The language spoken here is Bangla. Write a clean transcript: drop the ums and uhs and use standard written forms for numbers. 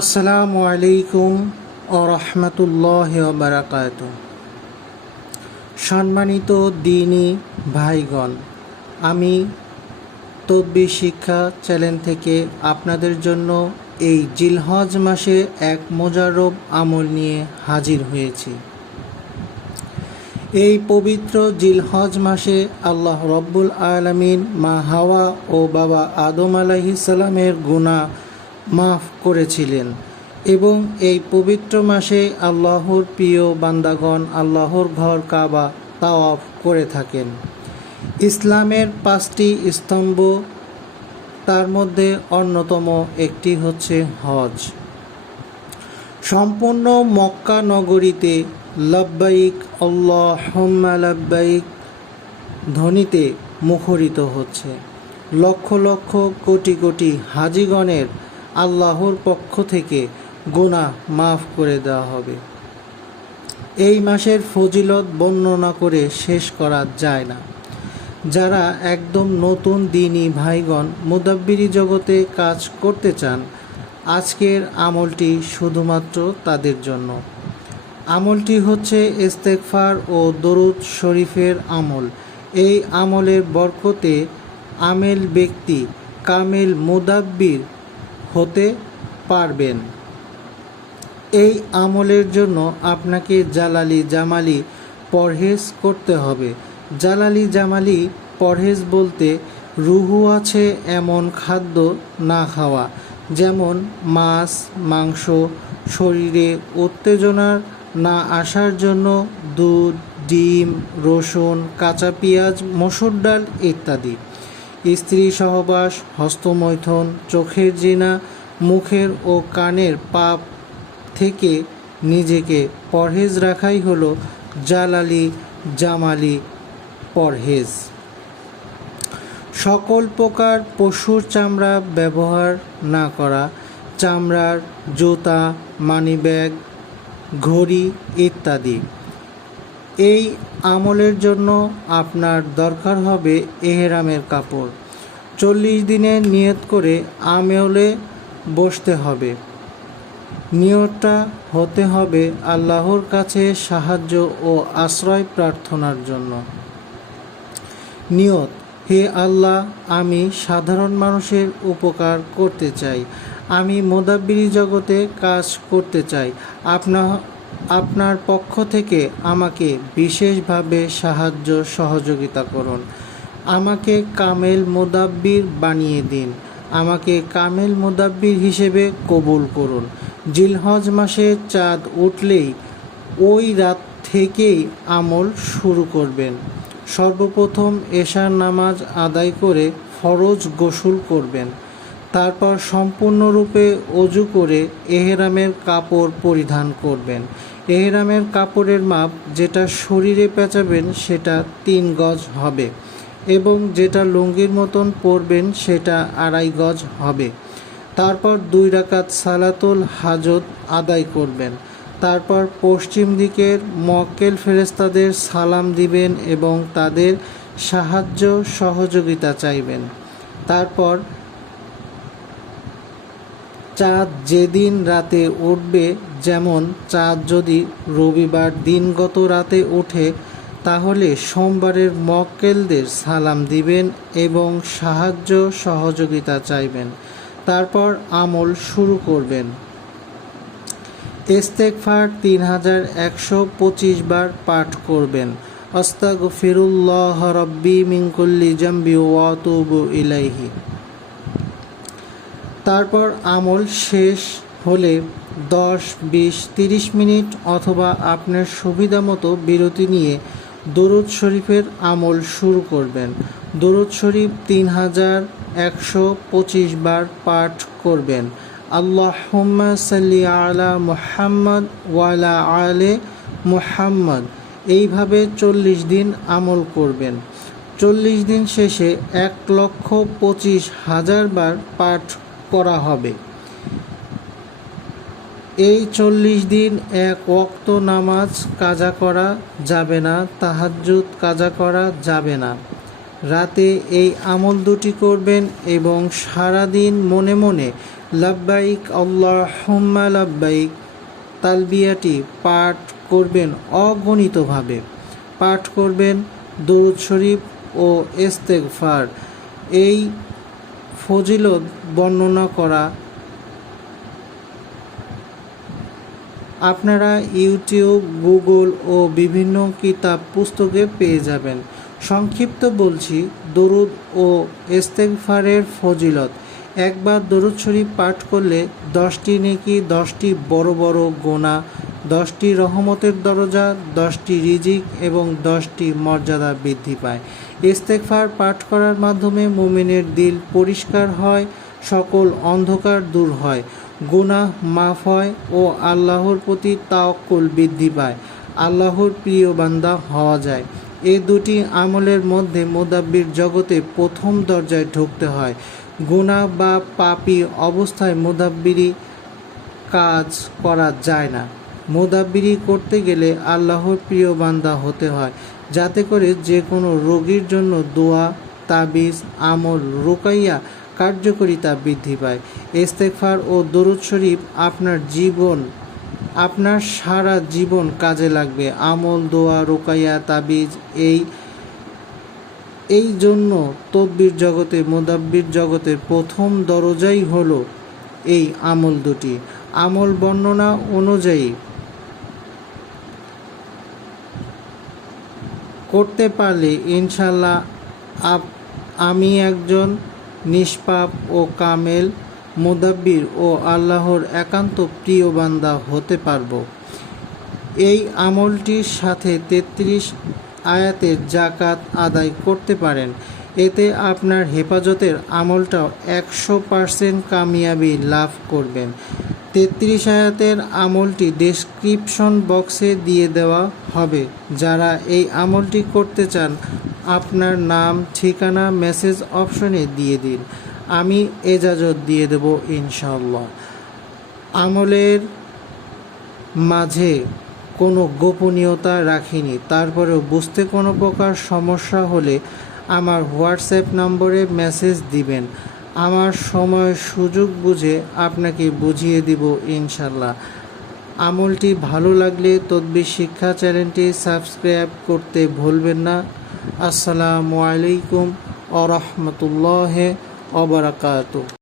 আসসালামু আলাইকুম ও রহমতুল্লাহি ওয়া বারাকাতুহু। সম্মানিত দ্বীনী ভাইগণ, আমি তদবির শিক্ষা চ্যানেল থেকে আপনাদের জন্য এই জিলহজ মাসে এক মোজাররব আমল নিয়ে হাজির হয়েছি। এই পবিত্র জিলহজ মাসে আল্লাহ রব্বুল আলামিন মা হাওয়া ও বাবা আদম আলাইহিস সালামের গুনাহ মাফ করেছিলেন এবং এই পবিত্র মাসে আল্লাহর প্রিয় বান্দাগণ আল্লাহর ঘর কাবা তাওয়াফ করে থাকেন। ইসলামের 5টি স্তম্ভ, তার মধ্যে অন্যতম একটি হচ্ছে হজ। সম্পূর্ণ মক্কা নগরীতে লব্বাইক আল্লাহুম্মা লব্বাইক ধ্বনিতে মুখরিত হচ্ছে। লক্ষ লক্ষ কোটি কোটি হাজিগণের আল্লাহর পক্ষ থেকে গুনাহ মাফ করে দেওয়া হবে। এই মাসের ফজিলত বর্ণনা করে শেষ করা যায় না। যারা একদম নতুন দ্বীনী ভাইগণ মুদাব্বিরি জগতে কাজ করতে চান, আজকের আমলটি শুধুমাত্র তাদের জন্য। আমলটি হচ্ছে ইস্তেগফার ও দরুদ শরীফের আমল। এই আমলের বরকতে আমেল ব্যক্তি কামেল মুদাব্বির হতে পারবেন। এই আমলের জন্য আপনাকে জালালি জামালি পরহেজ করতে হবে। জালালি জামালি পরহেজ বলতে রুহু আছে এমন খাদ্য না খাওয়া, যেমন মাছ মাংস, শরীরে উত্তেজনার না আসার জন্য দুধ, ডিম, রসুন, কাঁচা পেঁয়াজ, মসুর ডাল ইত্যাদি। স্ত্রী সহবাস, হস্তমৈথুন, চোখের জিনা, মুখের ও কানের পাপ থেকে নিজেকে পরহেজ রাখাই হলো জালালি জামালি পরহেজ। সকল প্রকার পশুর চামড়া ব্যবহার না করা, চামড়ার জুতা, মানিব্যাগ, ঘড়ি ইত্যাদি। এই আমলের জন্য আপনার দরকার হবে এহরামের কাপড়। 40 দিনের নিয়ত করে আমলে বসতে হবে। নিয়তটা হতে হবে আল্লাহর কাছে সাহায্য ও আশ্রয় প্রার্থনার জন্য। নিয়ত: হে আল্লাহ, আমি সাধারণ মানুষের উপকার করতে চাই। আমি মুদাব্বিরি জগতে কাজ করতে চাই। আপনার পক্ষ থেকে আমাকে বিশেষভাবে সাহায্য সহযোগিতা করুন। আমাকে কামেল মুদাব্বির বানিয়ে দিন। আমাকে কামেল মুদাব্বির হিসেবে কবুল করুন। জিলহজ মাসে চাঁদ উঠলেই ওই রাত থেকেই আমল শুরু করবেন। সর্বপ্রথম এশার নামাজ আদায় করে ফরজ গোসল করবেন। তারপর সম্পূর্ণরূপে অজু করে এহরামের কাপড় পরিধান করবেন। এহরামের কাপড়ের মাপ যেটা শরীরে পেঁচাবেন সেটা 3 গজ হবে এবং যেটা লুঙ্গির মতন পরবেন সেটা 2.5 গজ হবে। তারপর 2 রাকাত সালাতুল হাজত আদায় করবেন। তারপর পশ্চিম দিকের মক্কেল ফেরেশতাদের সালাম দিবেন এবং তাদের সাহায্য সহযোগিতা চাইবেন। তারপর চাঁদ যেদিন রাতে উঠবে, যেমন চাঁদ যদি রবিবার দিনগত রাতে ওঠে, তাহলে সোমবারের মক্কেলদের সালাম দিবেন এবং সাহায্য সহযোগিতা চাইবেন। তারপর আমল শুরু করবেন। ইস্তেগফার 3125 বার পাঠ করবেন। আস্তাগফিরুল্লাহ রাব্বি মিন কুল্লি জামবি ওয়া আতুবু ইলাইহি। তারপর আমল শেষ হলে 10, 20, 30 মিনিট অথবা আপনার সুবিধা মতো বিরতি নিয়ে দরুদ শরীফের আমল শুরু করবেন। দরুদ শরীফ 3125 বার পাঠ করবেন। আল্লাহুম্মা সাল্লি আলা মুহাম্মদ ওয়া আলা আলি মুহাম্মদ। এইভাবে 40 দিন আমল করবেন। 40 দিন শেষে 1,25,000 বার পাঠ করা হবে। এই 40 দিন এক ওয়াক্ত নামাজ কাজা করা যাবে না, তাহাজ্জুদ কাজা করা যাবে না। রাতে এই আমল দুটি করবেন এবং সারা দিন মনে মনে লাব্বাইক আল্লাহুম্মা লাব্বাইক তালবিয়াটি পাঠ করবেন অগণিতভাবে। পাঠ করবেন দরুদ শরীফ ও ইস্তেগফার। এই ফজিলত বর্ণনা করা আপনারা ইউটিউব, গুগল ও বিভিন্ন কিতাব পুস্তকে পেয়ে যাবেন। সংক্ষিপ্ত বলছি, দরুদ ও ইস্তেগফারের ফজিলত। একবার দরুদ শরীফ পাঠ করলে 10টি নেকি, 10টি বড় বড় গোনা, 10টি রহমতের দরজা, 10টি রিজিক এবং 10টি মর্যাদা বৃদ্ধি পায়। ইস্তেগফার পাঠ করার মাধ্যমে মুমিনের দিল পরিষ্কার হয়, সকল অন্ধকার দূর হয়, গুনাহ মাফ হয় ও আল্লাহর প্রতি তাওয়াক্কুল বৃদ্ধি পায়, আল্লাহর প্রিয় বান্দা হওয়া যায়। এই দুটি আমলের মধ্যে মুদাব্বির জগতে প্রথম দরজায় ঢুকতে হয়। গুনাহ বা পাপী অবস্থায় মুদাব্বিরি কাজ করা যায় না। মুদাব্বিরি করতে গেলে আল্লাহর প্রিয় বান্দা হতে হয়, যাতে করে যে কোনো রোগীর জন্য দোয়া, তাবিজ, আমল, রুকাইয়া কার্যকারিতা বৃদ্ধি পায়। ইস্তেগফার ও দরুদ শরীফ আপনার সারা জীবন কাজে লাগবে। আমল, দোয়া, রুকাইয়া, তাবিজ এই জন্য তদবির জগতে, মুদাব্বির জগতের প্রথম দরজাই হলো এই আমল দুটি। আমল বর্ণনা অনুযায়ী করতে পারলে ইনশাল্লাহ আমি একজন নিষ্পাপ ও কামেল মুদাব্বির ও আল্লাহর একান্ত প্রিয় বান্দা হতে পারব। এই আমলটির সাথে 33 আয়াতের জাকাত আদায় করতে পারেন। এতে আপনার হেফাজতের আমলটাও 100% কামিয়াবি লাভ করবেন। 33 আয়াতের আমলটি ডেসক্রিপশন বক্সে দিয়ে দেওয়া হবে। যারা এই আমলটি করতে চান, আপনার নাম, ঠিকানা মেসেজ অপশনে দিয়ে দিন, আমি এজাজত দিয়ে দেব ইনশাআল্লাহ। আমলের মাঝে কোনো গোপনীয়তা রাখিনি, তারপরেও বুঝতে কোনো প্রকার সমস্যা হলে আমার হোয়াটসঅ্যাপ নম্বরে মেসেজ দিবেন। আমার সময় সুযোগ বুঝে আপনাকে বুঝিয়ে দিব ইনশাল্লাহ। আমলটি ভালো লাগলে তদবির শিক্ষা চ্যানেলটি সাবস্ক্রাইব করতে ভুলবেন না। আসসালামু আলাইকুম ওয়া রাহমাতুল্লাহি ওয়া বারাকাতুহু।